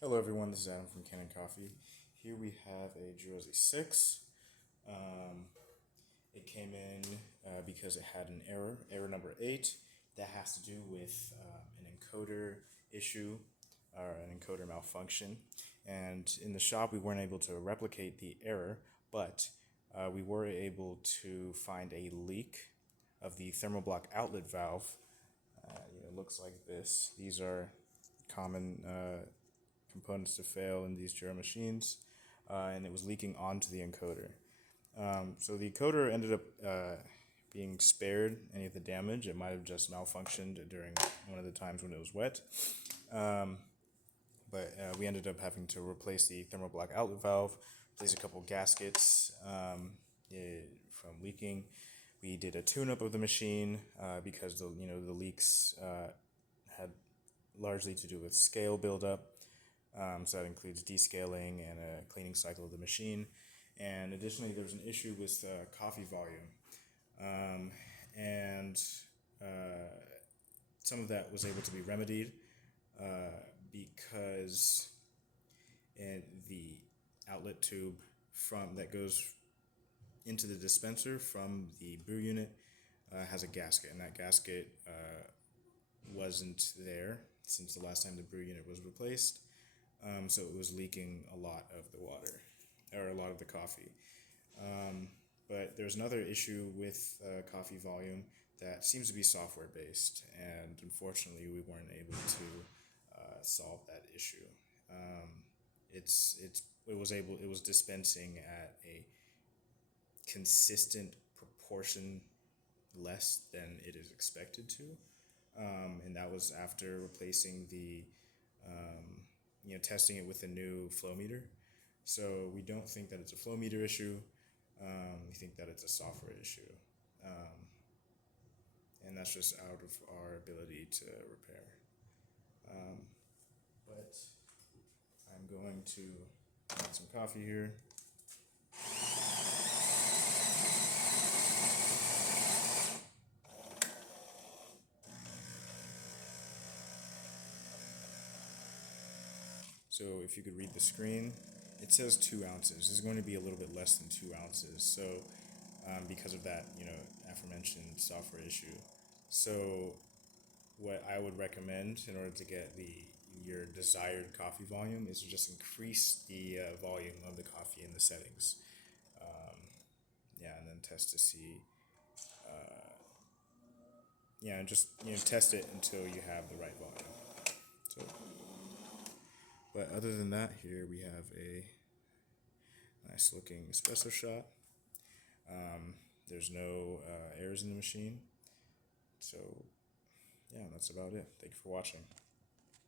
Hello everyone, this is Adam from Kanen Coffee. Here we have a Jura 6. It came in because it had an error number 8, that has to do with an encoder issue or an encoder malfunction. And in the shop we weren't able to replicate the error, but we were able to find a leak of the thermoblock outlet valve. It looks like this. These are common components to fail in these Jura machines, and it was leaking onto the encoder. So the encoder ended up being spared any of the damage. It might have just malfunctioned during one of the times when it was wet. But we ended up having to replace the thermoblock outlet valve, replace a couple gaskets from leaking. We did a tune-up of the machine because the leaks had largely to do with scale buildup. So that includes descaling and a cleaning cycle of the machine. And additionally, there was an issue with coffee volume. And some of that was able to be remedied because the outlet tube that goes into the dispenser from the brew unit has a gasket, and that gasket wasn't there since the last time the brew unit was replaced. So it was leaking a lot of the water, or a lot of the coffee. But there's another issue with coffee volume that seems to be software based, and unfortunately we weren't able to solve that issue. It was dispensing at a consistent proportion less than it is expected to, and that was after replacing the testing it with a new flow meter. So we don't think that it's a flow meter issue. We think that it's a software issue. And that's just out of our ability to repair. But I'm going to add some coffee here. So if you could read the screen, it says 2 ounces. This is going to be a little bit less than 2 ounces. So because of that, aforementioned software issue. So what I would recommend in order to get your desired coffee volume is to just increase the volume of the coffee in the settings. And then test to see. And just test it until you have the right volume. So. But other than that, here we have a nice looking espresso shot. There's no errors in the machine. So, yeah, that's about it. Thank you for watching.